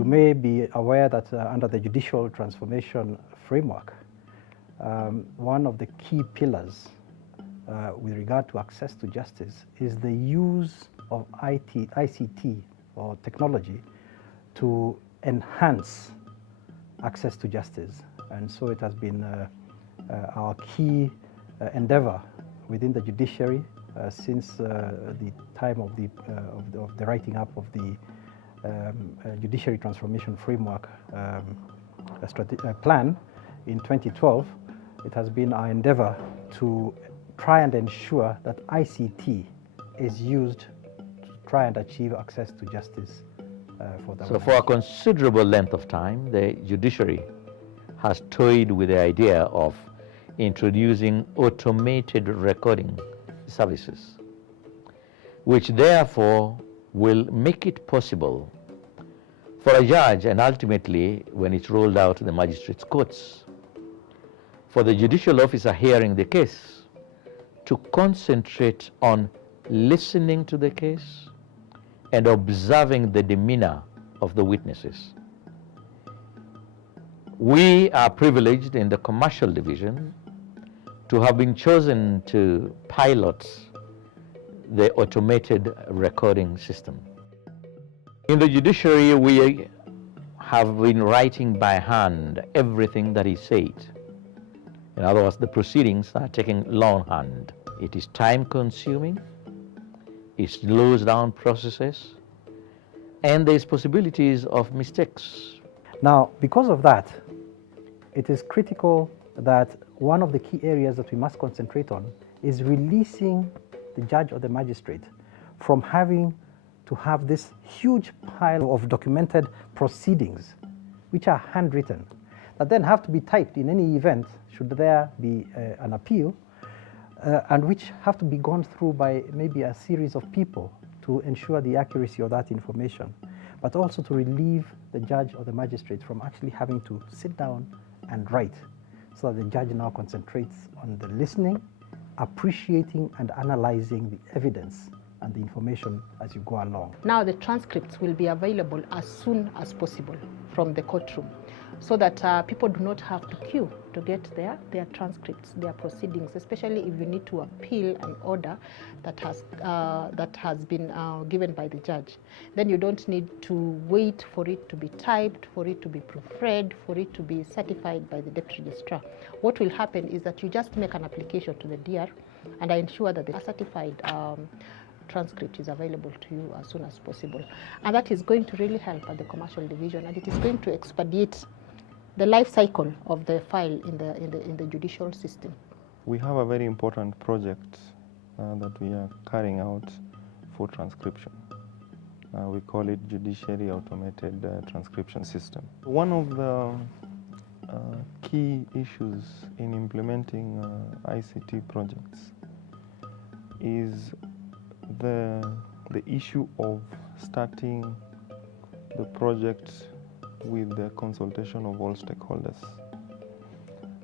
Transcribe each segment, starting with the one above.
You may be aware that under the judicial transformation framework, one of the key pillars with regard to access to justice is the use of ICT or technology to enhance access to justice. And so it has been our key endeavor within the judiciary since the time of the writing up of the Judiciary Transformation Framework plan in 2012. It has been our endeavor to try and ensure that ICT is used to try and achieve access to justice for the So for a considerable length of time, the judiciary has toyed with the idea of introducing automated recording services, which therefore will make it possible for a judge, and ultimately when it's rolled out to the magistrates' courts, for the judicial officer hearing the case to concentrate on listening to the case and observing the demeanor of the witnesses. We are privileged in the commercial division to have been chosen to pilot the automated recording system. In the judiciary, we have been writing by hand everything that is said. In other words, the proceedings are taking longhand. It is time-consuming, it slows down processes, and there's possibilities of mistakes. Now, because of that, it is critical that one of the key areas that we must concentrate on is releasing the judge or the magistrate from having to have this huge pile of documented proceedings, which are handwritten, that then have to be typed in any event, should there be an appeal, and which have to be gone through by maybe a series of people to ensure the accuracy of that information, but also to relieve the judge or the magistrate from actually having to sit down and write, so that the judge now concentrates on the listening, appreciating and analyzing the evidence and the information as you go along. Now the transcripts will be available as soon as possible from the courtroom, so that people do not have to queue to get their transcripts, their proceedings, especially if you need to appeal an order that has been given by the judge. Then you don't need to wait for it to be typed, for it to be proofread, for it to be certified by the deputy registrar. What will happen is that you just make an application to the DR, and I ensure that the certified transcript is available to you as soon as possible. And that is going to really help at the commercial division, and it is going to expedite the life cycle of the file in the judicial system. We have a very important project that we are carrying out for transcription. We call it Judiciary Automated Transcription System. One of the key issues in implementing ICT projects is the issue of starting the project with the consultation of all stakeholders.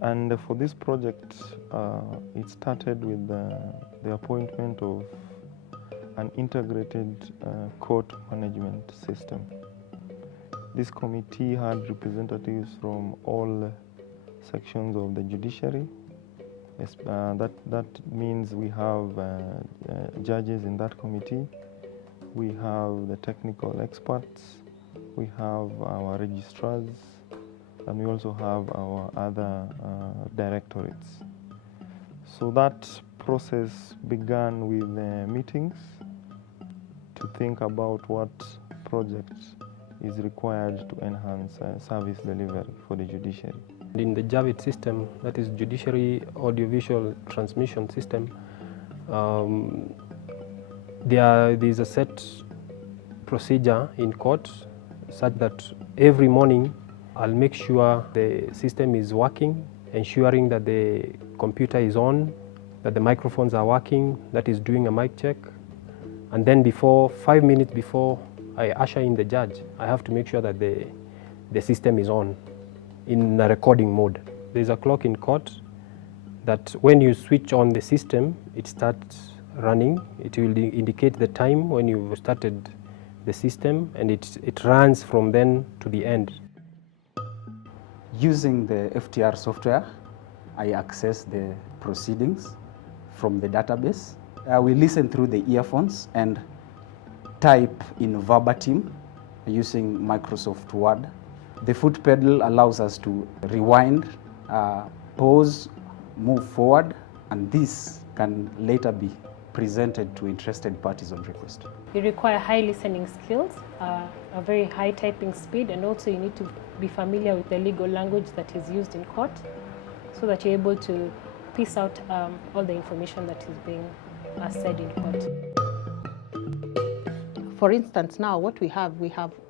And for this project, it started with the appointment of an integrated court management system. This committee had representatives from all sections of the judiciary. That means we have judges in that committee, we have the technical experts, we have our registrars, and we also have our other directorates. So that process began with meetings to think about what projects is required to enhance service delivery for the judiciary. In the JAVIT system, that is Judiciary Audiovisual Transmission System, there is a set procedure in court such that every morning I'll make sure the system is working, ensuring that the computer is on, that the microphones are working, that is doing a mic check. And then 5 minutes before I usher in the judge, I have to make sure that the system is on in a recording mode. There's a clock in court that when you switch on the system, it starts running. It will indicate the time when you started the system, and it runs from then to the end. Using the FTR software, I access the proceedings from the database. We listen through the earphones and type in verbatim using Microsoft Word. The foot pedal allows us to rewind, pause, move forward, and this can later be presented to interested parties on request. You require high listening skills, a very high typing speed, and also you need to be familiar with the legal language that is used in court so that you're able to piece out all the information that is being said in court. For instance, now what we have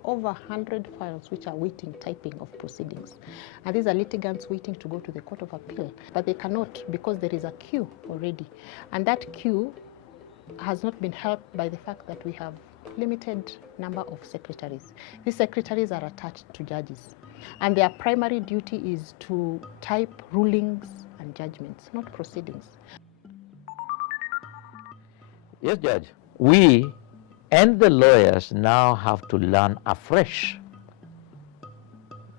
over 100 files which are waiting typing of proceedings. And these are litigants waiting to go to the Court of Appeal, but they cannot because there is a queue already. And that queue has not been helped by the fact that we have limited number of secretaries. These secretaries are attached to judges, and their primary duty is to type rulings and judgments, not proceedings. Yes, Judge. We and the lawyers now have to learn afresh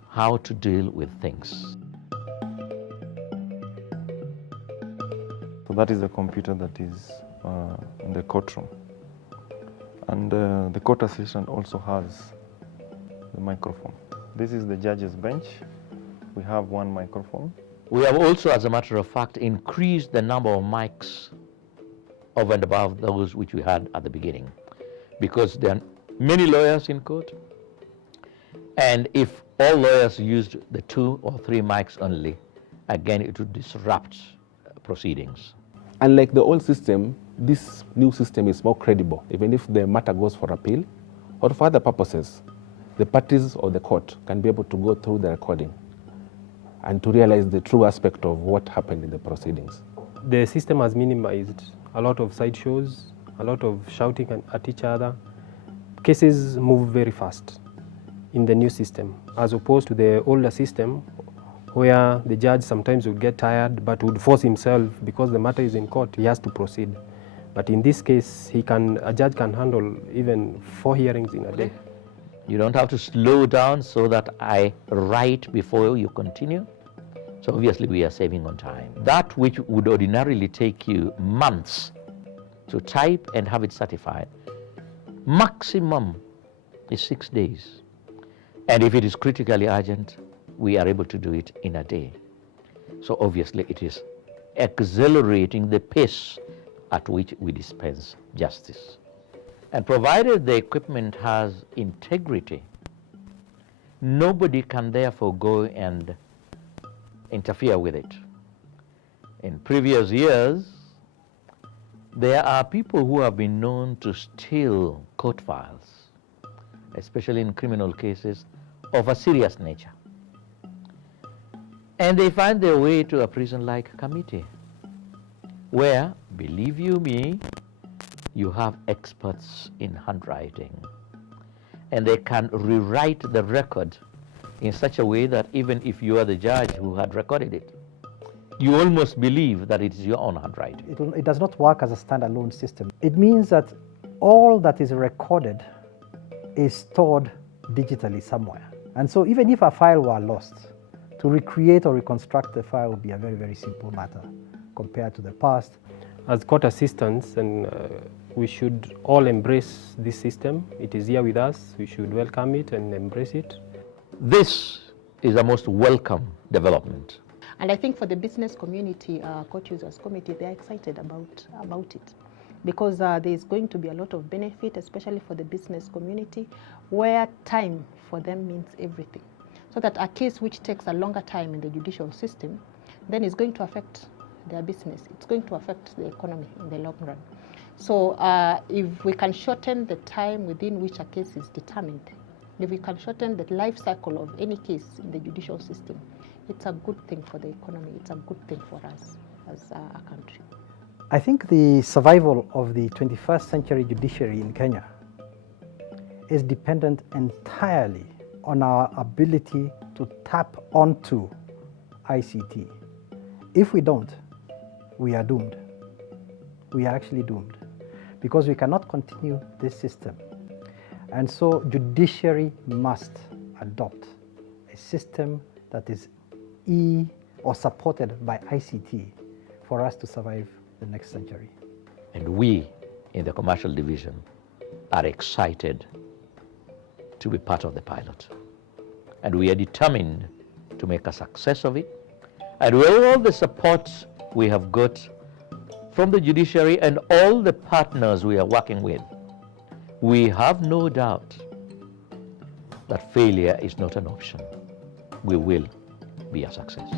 how to deal with things. So that is the computer that is in the courtroom. And the court assistant also has the microphone. This is the judge's bench. We have one microphone. We have also, as a matter of fact, increased the number of mics over and above those which we had at the beginning, because there are many lawyers in court, and if all lawyers used the 2 or 3 mics only, again it would disrupt proceedings. Unlike the old system, this new system is more credible. Even if the matter goes for appeal or for other purposes, the parties or the court can be able to go through the recording and to realize the true aspect of what happened in the proceedings. The system has minimized a lot of sideshows, a lot of shouting at each other. Cases move very fast in the new system, as opposed to the older system where the judge sometimes would get tired but would force himself, because the matter is in court, he has to proceed. But in this case, a judge can handle even 4 hearings in a day. You don't have to slow down so that I write before you continue. So obviously we are saving on time. That which would ordinarily take you months to type and have it certified, maximum is 6 days. And if it is critically urgent, we are able to do it in a day. So obviously it is accelerating the pace at which we dispense justice. And provided the equipment has integrity, nobody can therefore go and interfere with it. In previous years, there are people who have been known to steal court files, especially in criminal cases of a serious nature. And they find their way to a prison-like committee, where, believe you me, you have experts in handwriting. And they can rewrite the record in such a way that even if you are the judge who had recorded it, you almost believe that it is your own handwriting. It does not work as a standalone system. It means that all that is recorded is stored digitally somewhere. And so even if a file were lost, to recreate or reconstruct the file would be a very, very simple matter compared to the past. As court assistants, and we should all embrace this system. It is here with us. We should welcome it and embrace it. This is a most welcome development. And I think for the business community, Court Users Committee, they're excited about it, because there's going to be a lot of benefit, especially for the business community, where time for them means everything. So that a case which takes a longer time in the judicial system, then is going to affect their business. It's going to affect the economy in the long run. So if we can shorten the time within which a case is determined, if we can shorten the life cycle of any case in the judicial system, it's a good thing for the economy. It's a good thing for us as a country. I think the survival of the 21st century judiciary in Kenya is dependent entirely on our ability to tap onto ICT. If we don't, we are doomed. We are actually doomed, because we cannot continue this system And so judiciary must adopt a system that is or supported by ICT for us to survive the next century. And we in the commercial division are excited to be part of the pilot. And we are determined to make a success of it. And with all the support we have got from the judiciary and all the partners we are working with, we have no doubt that failure is not an option. We will be a success.